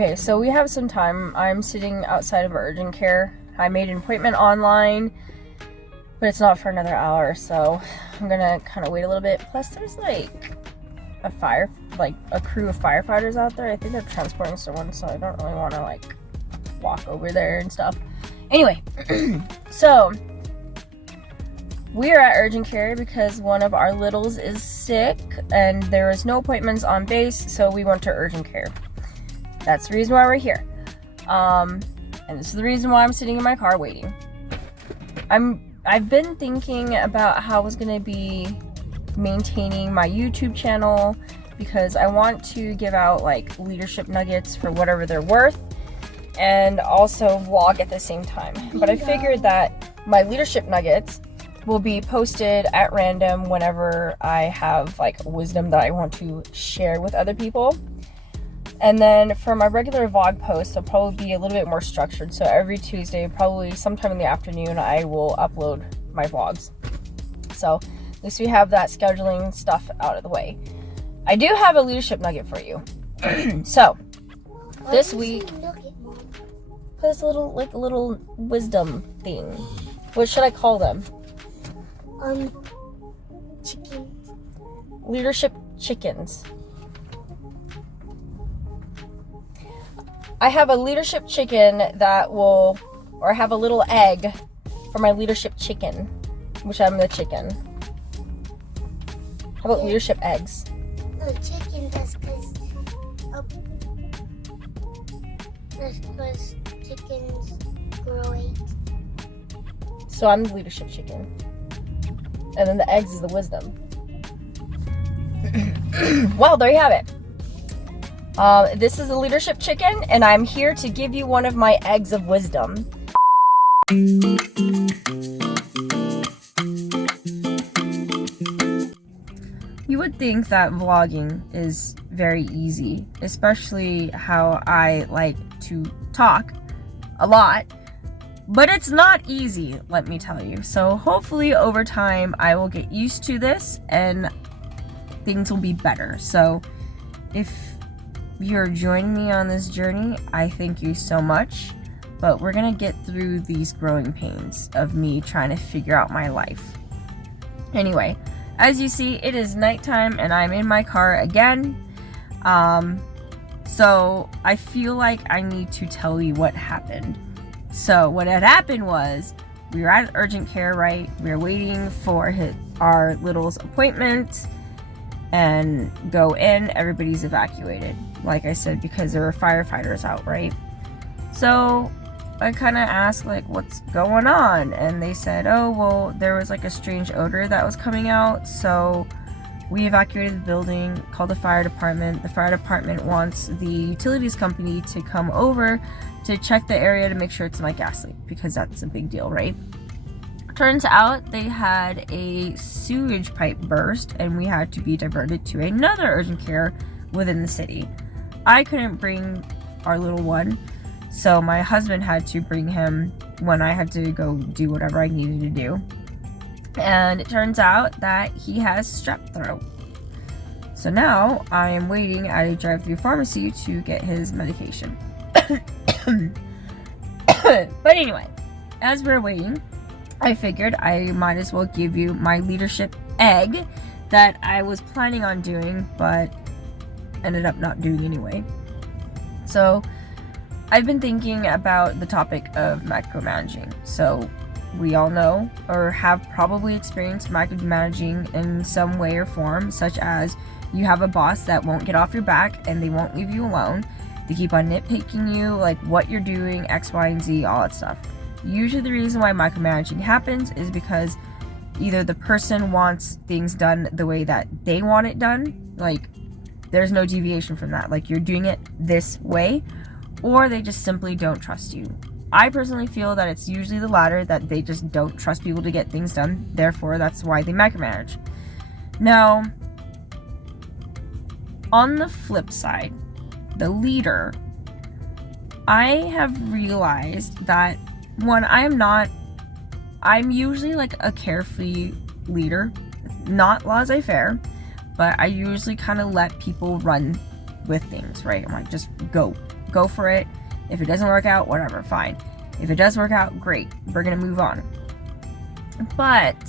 Okay, so we have some time. I'm sitting outside of urgent care. I made an appointment online, but it's not for another hour, so I'm gonna kind of wait a little bit. Plus, there's like a crew of firefighters out there. I think they're transporting someone, so I don't really want to like walk over there and stuff. Anyway, so we are at urgent care because one of our littles is sick and there is no appointments on base, so we went to urgent care. That's the reason why we're here. And this is the reason why I'm sitting in my car waiting. I've been thinking about how I was gonna be maintaining my YouTube channel because I want to give out like leadership nuggets for whatever they're worth and also vlog at the same time. But I figured that my leadership nuggets will be posted at random whenever I have like wisdom that I want to share with other people. And then for my regular vlog posts, they'll probably be a little bit more structured. So every Tuesday, probably sometime in the afternoon, I will upload my vlogs. So at least we have that scheduling stuff out of the way. I do have a leadership nugget for you. So this week, there's a little wisdom thing. What should I call them? Chickens. Leadership chickens. I have a leadership chicken that will, or have a little egg for my leadership chicken, which I'm the chicken. How about leadership eggs? No, chicken, that's because chickens grow eight. So I'm the leadership chicken. And then the eggs is the wisdom. Well, there you have it. This is the leadership chicken, and I'm here to give you one of my eggs of wisdom. You would think that vlogging is very easy, especially how I like to talk a lot, but it's not easy, let me tell you. So hopefully over time I will get used to this and things will be better. So if you're joining me on this journey, I thank you so much, but we're gonna get through these growing pains of me trying to figure out my life. Anyway, as you see, it is nighttime and I'm in my car again. So I feel like I need to tell you what happened. So what had happened was we were at urgent care, right? We were waiting for our little's appointment and go in. Everybody's evacuated, like I said, because there were firefighters out, right? So I kind of asked like, what's going on? And they said, oh, well, there was like a strange odor that was coming out, so we evacuated the building, called the fire department. The fire department wants the utilities company to come over to check the area to make sure it's not a gas leak, because that's a big deal, right? Turns out they had a sewage pipe burst and we had to be diverted to another urgent care within the city. I couldn't bring our little one, so my husband had to bring him when I had to go do whatever I needed to do. And it turns out that he has strep throat. So now I am waiting at a drive-through pharmacy to get his medication. But anyway, as we're waiting, I figured I might as well give you my leadership egg that I was planning on doing, but ended up not doing anyway. So I've been thinking about the topic of micromanaging. So we all know or have probably experienced micromanaging in some way or form, such as you have a boss that won't get off your back and they won't leave you alone. They keep on nitpicking you, like what you're doing, X, Y, and Z, all that stuff. Usually the reason why micromanaging happens is because either the person wants things done the way that they want it done, like there's no deviation from that, like you're doing it this way, or they just simply don't trust you. I personally feel that it's usually the latter, that they just don't trust people to get things done, therefore that's why they micromanage. Now, on the flip side, the leader, I have realized that when I'm usually like a carefree leader, not laissez-faire, but I usually kind of let people run with things, right? I'm like, just go, go for it. If it doesn't work out, whatever, fine. If it does work out, great. We're gonna move on. But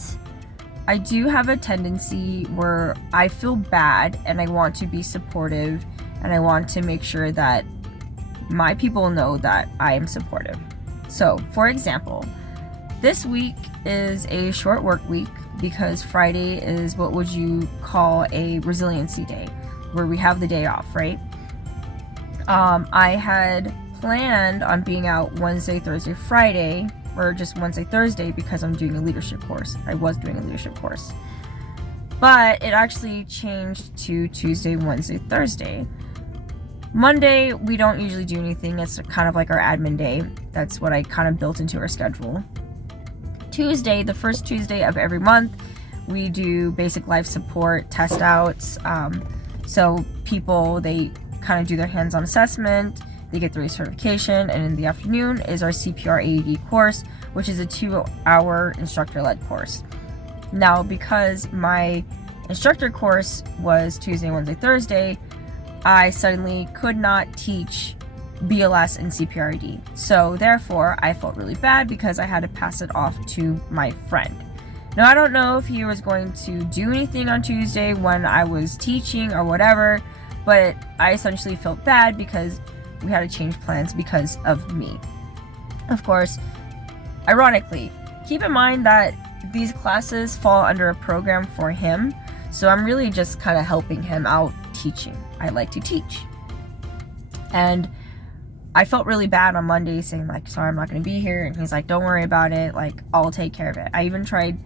I do have a tendency where I feel bad and I want to be supportive and I want to make sure that my people know that I am supportive. So, for example, this week is a short work week because Friday is what would you call a resiliency day, where we have the day off, right? I had planned on being out Wednesday, Thursday, Friday, or just Wednesday, Thursday because I'm doing a leadership course. I was doing a leadership course. But it actually changed to Tuesday, Wednesday, Thursday. Monday, we don't usually do anything. It's kind of like our admin day. That's what I kind of built into our schedule. Tuesday, the first Tuesday of every month, we do basic life support test outs. So people, they kind of do their hands-on assessment, they get the recertification, and in the afternoon is our CPR AED course, which is a 2-hour instructor-led course. Now, because my instructor course was Tuesday, Wednesday, Thursday, I suddenly could not teach BLS and CPR-AED. So therefore, I felt really bad because I had to pass it off to my friend. Now, I don't know if he was going to do anything on Tuesday when I was teaching or whatever, but I essentially felt bad because we had to change plans because of me. Of course, ironically, keep in mind that these classes fall under a program for him, so I'm really just kind of helping him out teaching. I like to teach. And I felt really bad on Monday saying like, sorry, I'm not going to be here. And he's like, don't worry about it. Like, I'll take care of it. I even tried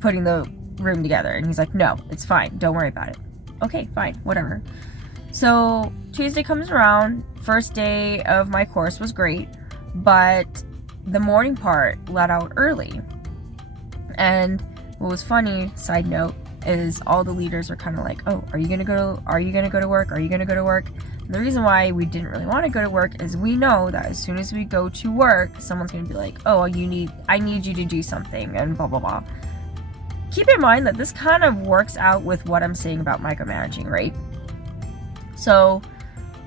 putting the room together and he's like, no, it's fine. Don't worry about it. Okay, fine, whatever. So Tuesday comes around. First day of my course was great, but the morning part let out early. And what was funny, side note, is all the leaders were kind of like, oh, are you gonna go to work? Are you gonna go to work? And the reason why we didn't really want to go to work is we know that as soon as we go to work, someone's gonna be like, oh, I need you to do something, and blah blah blah. Keep in mind that this kind of works out with what I'm saying about micromanaging, right? So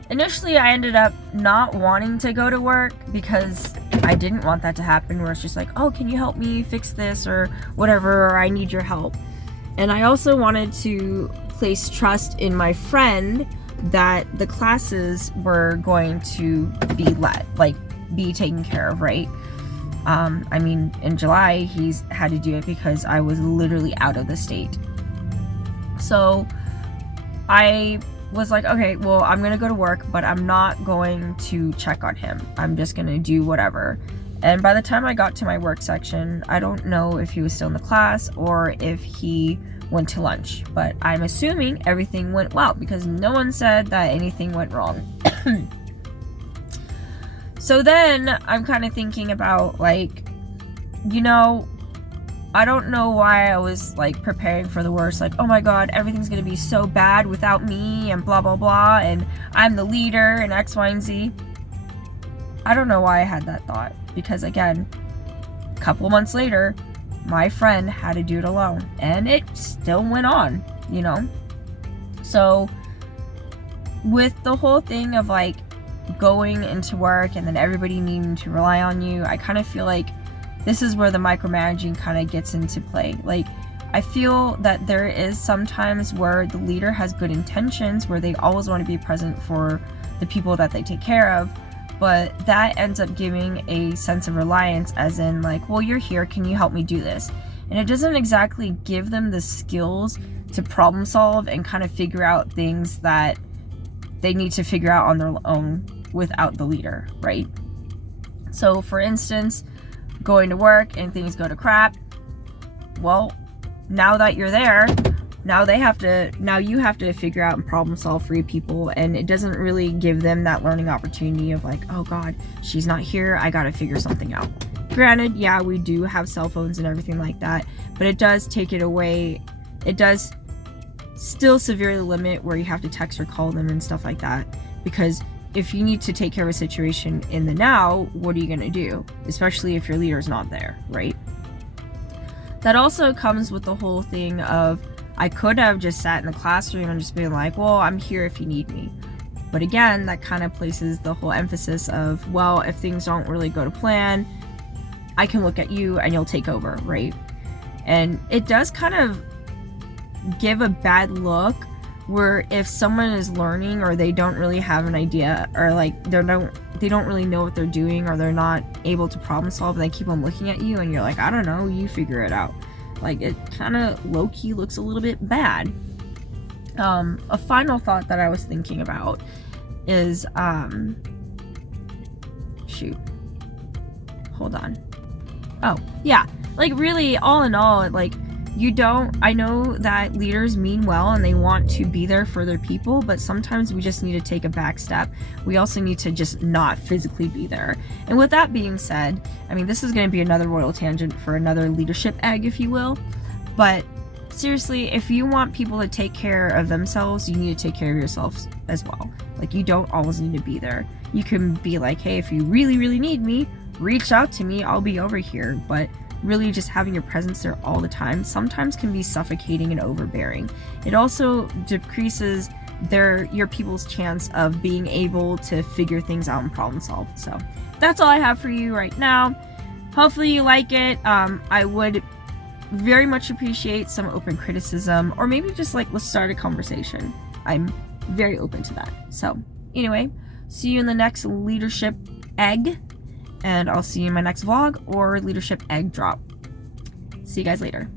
initially I ended up not wanting to go to work because I didn't want that to happen, where it's just like, oh, can you help me fix this or whatever, or I need your help. And I also wanted to place trust in my friend that the classes were going to be be taken care of, right? I mean, in July, he's had to do it because I was literally out of the state. So I was like, okay, well, I'm gonna go to work, but I'm not going to check on him. I'm just gonna do whatever. And by the time I got to my work section, I don't know if he was still in the class or if he went to lunch, but I'm assuming everything went well because no one said that anything went wrong. So then I'm kind of thinking about, like, you know, I don't know why I was like preparing for the worst, like, oh my god, everything's gonna be so bad without me and blah blah blah, and I'm the leader and X, Y, and Z. I don't know why I had that thought, because again, a couple months later, my friend had to do it alone, and it still went on, you know? So with the whole thing of like going into work and then everybody needing to rely on you, I kind of feel like this is where the micromanaging kind of gets into play. Like, I feel that there is sometimes where the leader has good intentions, where they always want to be present for the people that they take care of, but that ends up giving a sense of reliance, as in like, well, you're here, can you help me do this? And it doesn't exactly give them the skills to problem solve and kind of figure out things that they need to figure out on their own without the leader, right? So for instance, going to work and things go to crap, well, now that you're there, now you have to figure out and problem solve for your people, and it doesn't really give them that learning opportunity of like, oh god, she's not here, I gotta figure something out. Granted, yeah, we do have cell phones and everything like that, but it does take it away. It does still severely limit where you have to text or call them and stuff like that, because if you need to take care of a situation in the now, what are you gonna do? Especially if your leader's not there, right? That also comes with the whole thing of, I could have just sat in the classroom and just been like, well, I'm here if you need me. But again, that kind of places the whole emphasis of, well, if things don't really go to plan, I can look at you and you'll take over, right? And it does kind of give a bad look where if someone is learning or they don't really have an idea, or like they don't really know what they're doing, or they're not able to problem solve, and they keep on looking at you and you're like, I don't know, you figure it out. Like, it kind of low-key looks a little bit bad. A final thought that I was thinking about is shoot, hold on. Oh yeah, like really, all in all, like, I know that leaders mean well and they want to be there for their people, but sometimes we just need to take a back step. We also need to just not physically be there. And with that being said, I mean, this is going to be another royal tangent for another leadership egg, if you will. But seriously, if you want people to take care of themselves, you need to take care of yourselves as well. Like, you don't always need to be there. You can be like, hey, if you really, really need me, reach out to me, I'll be over here. But really, just having your presence there all the time sometimes can be suffocating and overbearing. It also decreases your people's chance of being able to figure things out and problem solve. So that's all I have for you right now. Hopefully you like it. I would very much appreciate some open criticism, or maybe just like, let's start a conversation. I'm very open to that. So anyway, see you in the next leadership egg. And I'll see you in my next vlog or leadership egg drop. See you guys later.